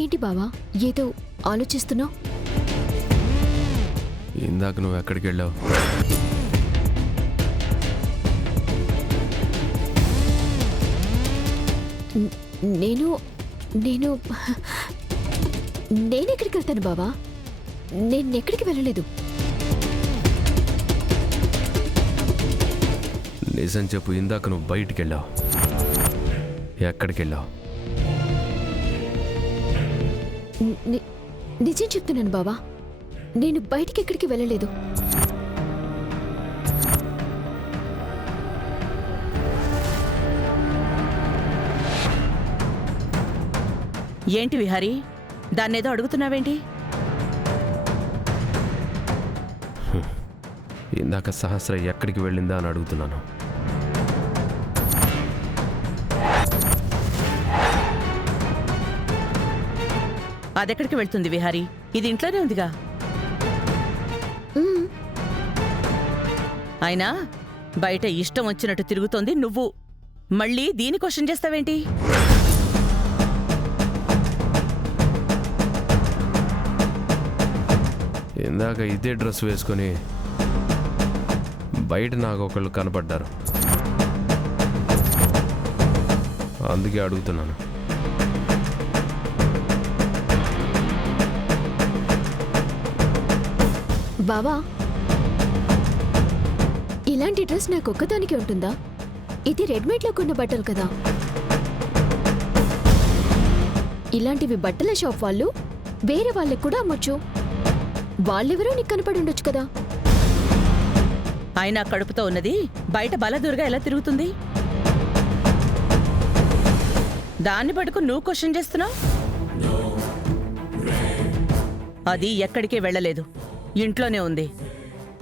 ఏంటి బావా ఏదో ఆలోచిస్తున్నావు? ఇందాక నువ్వు ఎక్కడికి వెళ్ళావు? నేను నేను నేనెక్కడికి వెళ్తాను బావా? నేనెక్కడికి వెళ్ళలేదు. నిజం చెప్పు, ఇందాక నువ్వు బయటికి వెళ్ళావు. ఎక్కడికి వెళ్ళావు? నిజం చెప్తున్నాను బావా, నేను బయటికి ఎక్కడికి వెళ్ళలేదు. ఏంటి విహారీ, దాన్నేదో అడుగుతున్నావేంటి? ఇందాక సహస్ర ఎక్కడికి వెళ్ళిందా అని అడుగుతున్నాను. అదెక్కడికి వెళ్తుంది విహారీ? ఇది ఇంట్లోనే ఉందిగా. అయినా బయట ఇష్టం వచ్చినట్టు తిరుగుతోంది, నువ్వు మళ్ళీ దీని క్వశ్చన్ చేస్తావేంటి? ఇందాక ఇదే డ్రెస్ వేసుకొని బయట నాకు ఒకళ్ళు కనపడ్డారు, అందుకే అడుగుతున్నాను. బావా, ఇలాంటి డ్రెస్ నాకు ఒక్కదానికి ఉంటుందా? ఇది రెడీమేడ్లో కొన్న బట్టలు కదా. ఇలాంటివి బట్టల షాప్ వాళ్ళు వేరే వాళ్ళకి కూడా అమ్మొచ్చు. వాళ్ళెవరో నీకు కనపడి ఉండొచ్చు కదా. అయినా కడుపుతో ఉన్నది బయట బలదుర్గా ఎలా తిరుగుతుంది? దాన్ని పట్టుకు నువ్వు క్వశ్చన్ చేస్తున్నావు. అది ఎక్కడికే వెళ్ళలేదు, ఇంట్లోనే ఉంది.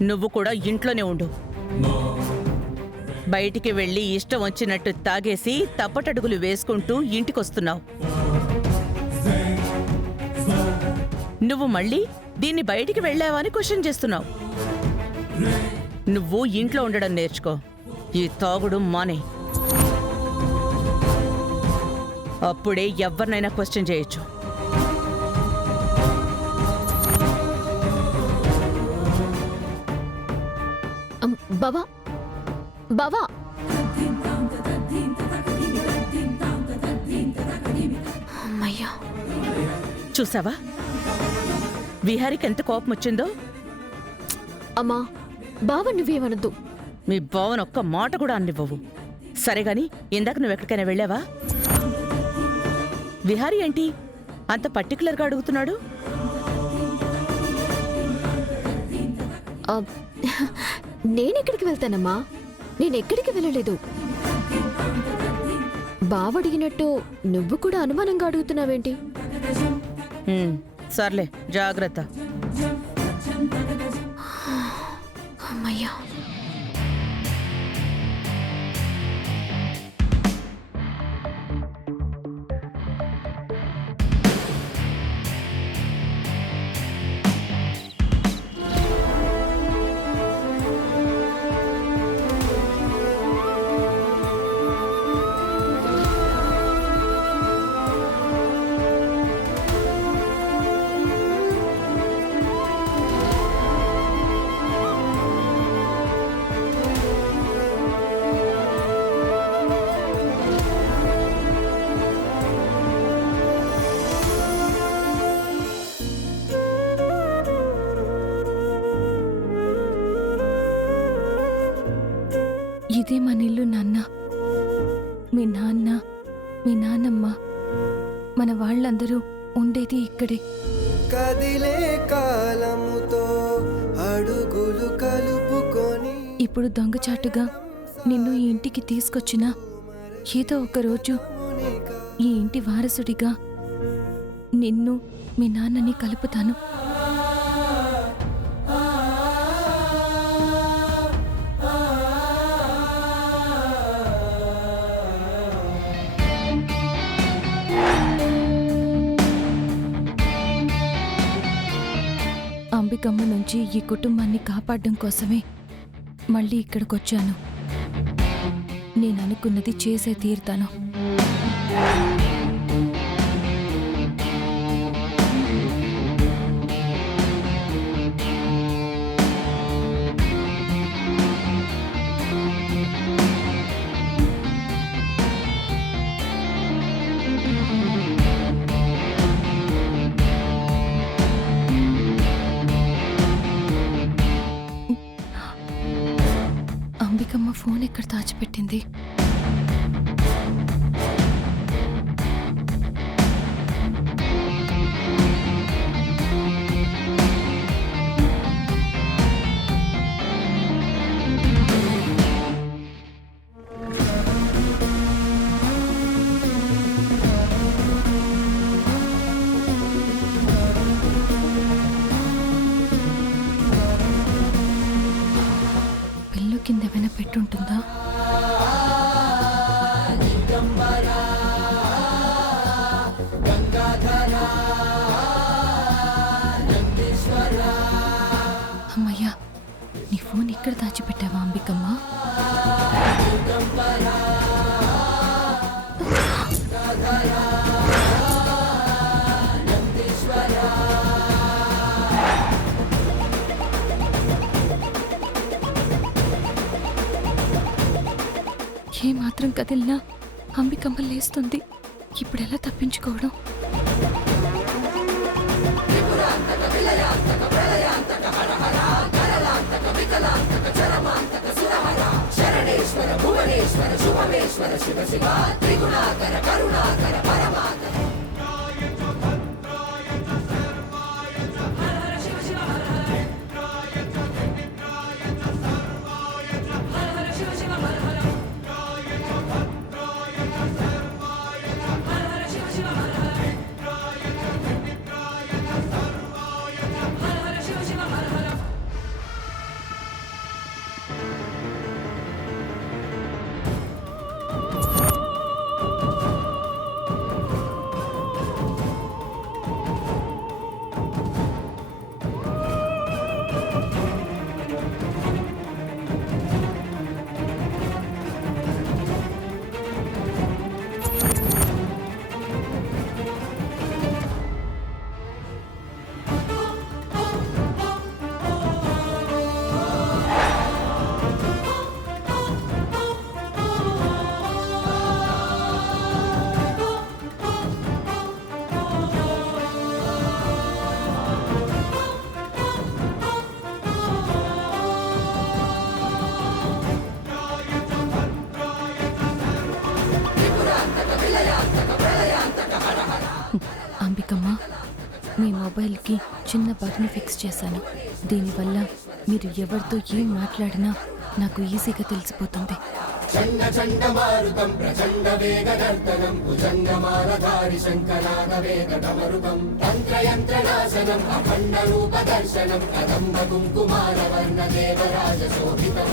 నువ్వు కూడా ఇంట్లోనే ఉండు. బయటికి వెళ్ళి ఇష్టం వచ్చినట్టు తాగేసి తప్పటడుగులు వేసుకుంటూ ఇంటికొస్తున్నావు. నువ్వు మళ్ళీ దీన్ని బయటికి వెళ్ళావా అని క్వశ్చన్ చేస్తున్నావు. నువ్వు ఇంట్లో ఉండడం నేర్చుకో, ఈ తాగుడు మానే. అప్పుడే ఎవరినైనా క్వశ్చన్ చేయొచ్చు. బావా బావా, అమ్మయ్యా, చూసావా విహారికి ఎంత కోపం వచ్చిందో? అమ్మా బావ నువ్వేమనద్దు. మీ బావన్ ఒక్క మాట కూడా అన్నివ్వవు. సరేగాని ఇందాక నువ్వెక్కడికైనా వెళ్ళావా? విహారీ ఏంటి అంత పర్టికులర్గా అడుగుతున్నాడు? నేనెక్కడికి వెళ్తానమ్మా? నేనెక్కడికి వెళ్ళలేదు. బావ అడిగినట్టు నువ్వు కూడా అనుమానంగా అడుగుతున్నావేంటి? సర్లే, జాగ్రత్త. అమ్మయ్యా, ఇదే మన ఇల్లు నాన్న. మీ నాన్న, మీ నాన్నమ్మ, మన వాళ్ళందరూ ఉండేది ఇక్కడే. కదిలే కాలముతో అడుగులు కలుపుకొని ఇప్పుడు దొంగచాటుగా నిన్ను ఈ ఇంటికి తీసుకొచ్చినా ఏదో ఒకరోజు ఈ ఇంటి వారసుడిగా నిన్ను మీ నాన్నని కలుపుతాను. అంబికమ్మ నుంచి ఈ కుటుంబాన్ని కాపాడడం కోసమే మళ్ళీ ఇక్కడికొచ్చాను. నేను అనుకున్నది చేసే తీరుతాను. ఇక్కడ దాచిపెట్టింది? పిల్లు కింద ఏమైనా పెట్టుంటుందా? అమ్మయ్యా, నీ ఫోన్ ఇక్కడ దాచిపెట్టావా అంబికమ్మ? ఏ మాత్రం కదిలినా అంబికమ్మ లేస్తుంది. ఇప్పుడు ఎలా తప్పించుకోవడం? అంబికమ్మ, మీ మొబైల్కి చిన్న బగ్ని ఫిక్స్ చేశాను. దీనివల్ల మీరు ఎవరితో ఏం మాట్లాడినా నాకు ఈజీగా తెలిసిపోతుంది. చండ చండమారుతం ప్రచండ వేగనర్తనం భుజంగమాలధారి శంకరాద వేదమరుతం తంత్రయంత్రనాశనం అఖండ రూపదర్శనం కదంబ కుంకుమారవర్ణ దేవరాజ శోభితం